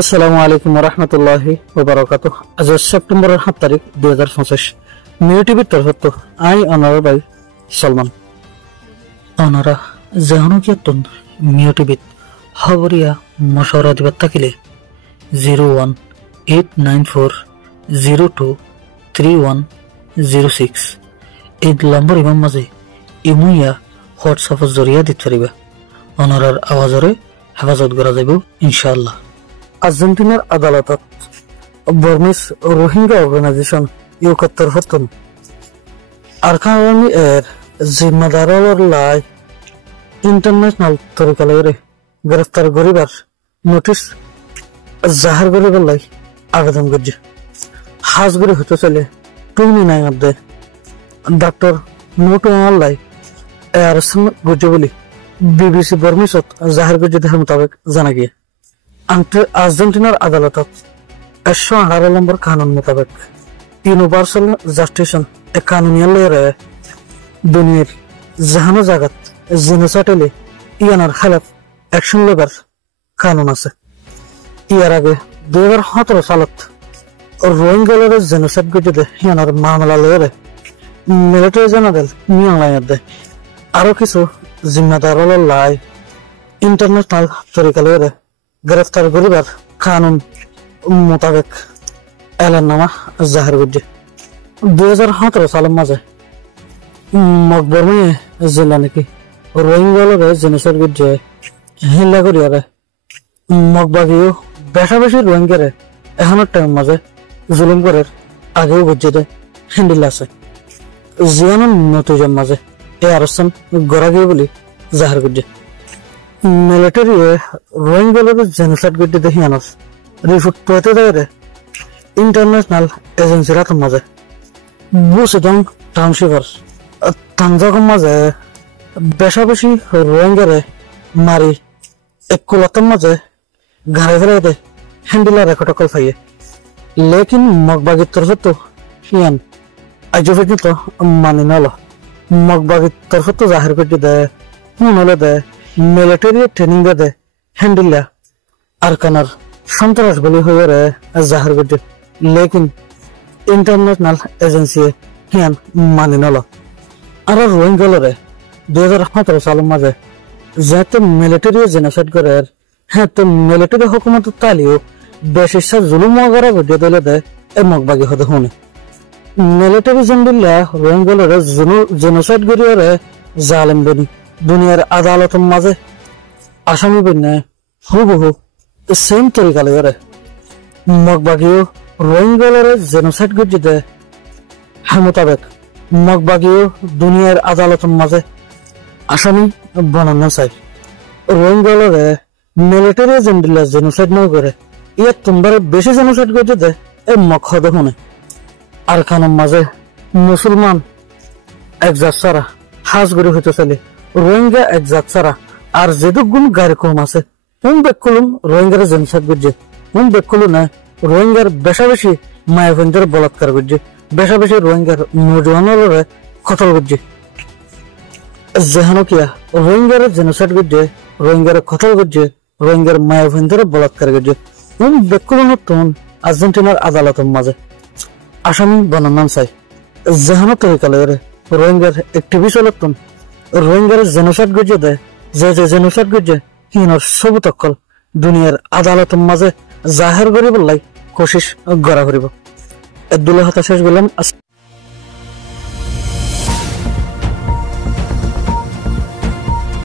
আসসালামু আলাইকুম রহমতুল্লাহি ওবারাকাতুহ। আজ সেপ্টেম্বরের 7 তারিখ 2025। মিউ টিভির তরফত আই অনার বাই সলমান অনারা জাহানুকিয়াতুন মিউ টিভিত খবরিয়া মশওয়ারা দিবার থাকিলে 01894023106 এই নম্বর ইমাম মাঝে ইমুইয়া হোয়াটসঅ্যাপ জরিয়া দিতে পারিবা। অনারার আওয়াজরে হেফাজত করা যাইব ইনশাআল্লাহ। আর্জেন্টিনার আদালতত বর্মিস রোহিঙ্গা অর্গানাইজেশন ইউকাত্তর হতন আরকানি এর জিম্মাদারর লাই ইন্টারন্যাশনাল তরিকালয়রে গ্রেফতার করিবার নোটিশ জাহার করিবার লাই আবেদন করছে। হাজগুড়ি হতে চলে টুনি নাই মধ্যে ডক্টর নোট লাই এয়ারসন গুজে বলি বিবিসি বর্মিসত জাহার করছে দেহের মোতাবেক জানা গিয়ে আর্জেন্টিনার আদালতত 118 নম্বর কানুন মোতাবেক ইউনিভার্সাল জাস্টিশন এ কানুনিয়ালয়ে দুনিয়ার জাহানো জাগাত জেনোসাইডলে ইয়ানার খেলাফ অ্যাকশন লেবার কানুন আছে। ইয়ার আগে 2017 সালত রোহিঙ্গালরে জেনোসাইড গঠিতে ইয়ানার মামলা লয়ে মিলিটারি জেনারেল মিয়াংলাইয়ার দেয় আরো কিছু জিম্মাদারল লাই ইন্টারন্যাশনাল তরিকালয়ে গ্রেফতার করিবার কানুন মোতাবেক এলাননামা জাহির করছে। 2017 সালের মাঝে মকবরমিয়ে জেলা নাকি রোহিঙ্গালরে জেনোসাইড করছে হিল্লা করিয়ারে মকবাগিও বেশা বেশি রোহিঙ্গারে এখনের টাইম মাঝে জুলুম করে আগেও বুঝে দেয় হ্যান্ডিল আছে জিয়ানোর নতুজের মাঝে এ আরসান গড়া গিয়ে বলি জাহির করছে। মিলিটারি রোহিঙ্গালরে জেনোসাইড করতে দেখি আনাস রিপোর্ট পেতে দেয় ইন্টারন্যাশনাল এজেন্সির হাতের মাঝে বুসিডং টাউনশিপার তানজাগম মাঝে বেশা বেশি রোহিঙ্গারে মারি এক কুলাতের মাঝে ঘাড়ে ফেলে দে হ্যান্ডিলার রেকর্ডকল ফাইয়ে লেকিন মগবাগির তরফত হিয়ান আজ পর্যন্ত মানি নল মগবাগির তরফত জাহির করতে দেয় হুনলে দেয় মিলিটারি ট্রেনিং দে হ্যান্ডিলা আরকানার সন্ত্রাস বলি হয়ে জাহির করছে লেকিন ইন্টারন্যাশনাল এজেন্সি হিয়ান মানি নল। আর রোহিঙ্গালরে 2017 সালের মাঝে যেহেতু মিলিটারি জেনোসাইড করে হ্যাঁ তো মিলিটারি হুকুমত তালিও বেশ ইচ্ছা জুলুম করা ভিডিও দিলে দেয় এ মগবাগি হতে শুনে মিলিটারি জেন্ডিল্লা রোহিঙ্গালরে জেনোসাইড করিয়ারে জালেম বনি দুনিয়ার আদালতের মাঝে আসামি বন্যা হুবহু সেম তরিকালয়ে মগবাগিও রোহিঙ্গালরে জেনোসাইড গর্জিতে হ্যাঁ মোতাবেক মগবাগিও দুনিয়ার আদালতের মাঝে আসামি বানানো চাই। রোহিঙ্গালরে মিলিটারি জেন্ডিল্লা জেনোসাইড নয় করে ইয়ার তোমরা বেশি জেনোসাইড গর্জিতে এই মগ হদে শুনে আরকানের মাঝে মুসলমান একজাত সারা হাজগুড়ি হইতে চলে রোহিঙ্গা একজাত ছাড়া আর যেটুক গুণ গাড়ি কম আছে কোন বেকুলুম রোহিঙ্গার জেনোসাইড করছে কোন বেকুলু না রোহিঙ্গার বেশা বেশি মায়া ফেন্টার বলাৎকার করছে বেশা বেশি রোহিঙ্গার নৌজওয়ানরে কতল করছে জাহানুকিয়া রোহিঙ্গার জেনোসাইড করছে রোহিঙ্গার কতল করছে রোহিঙ্গার মায়া ফেন্টার বলাৎকার করছে কোন বেকুলু নতুন আর্জেন্টিনার আদালতের মাঝে আসামি বানান চাই জাহানো তরিকালয়ে রোহিঙ্গার একটিভিস্ট হলতন রোহিঙ্গার জেনোসাইড গজে দেয় যে জেনোসাইড গজে হিনর সবুতকল দুনিয়ার আদালতের মাঝে জাহের করিব লাই কোশিশ করা করিব। আব্দুল্লাহ শেষ বললাম।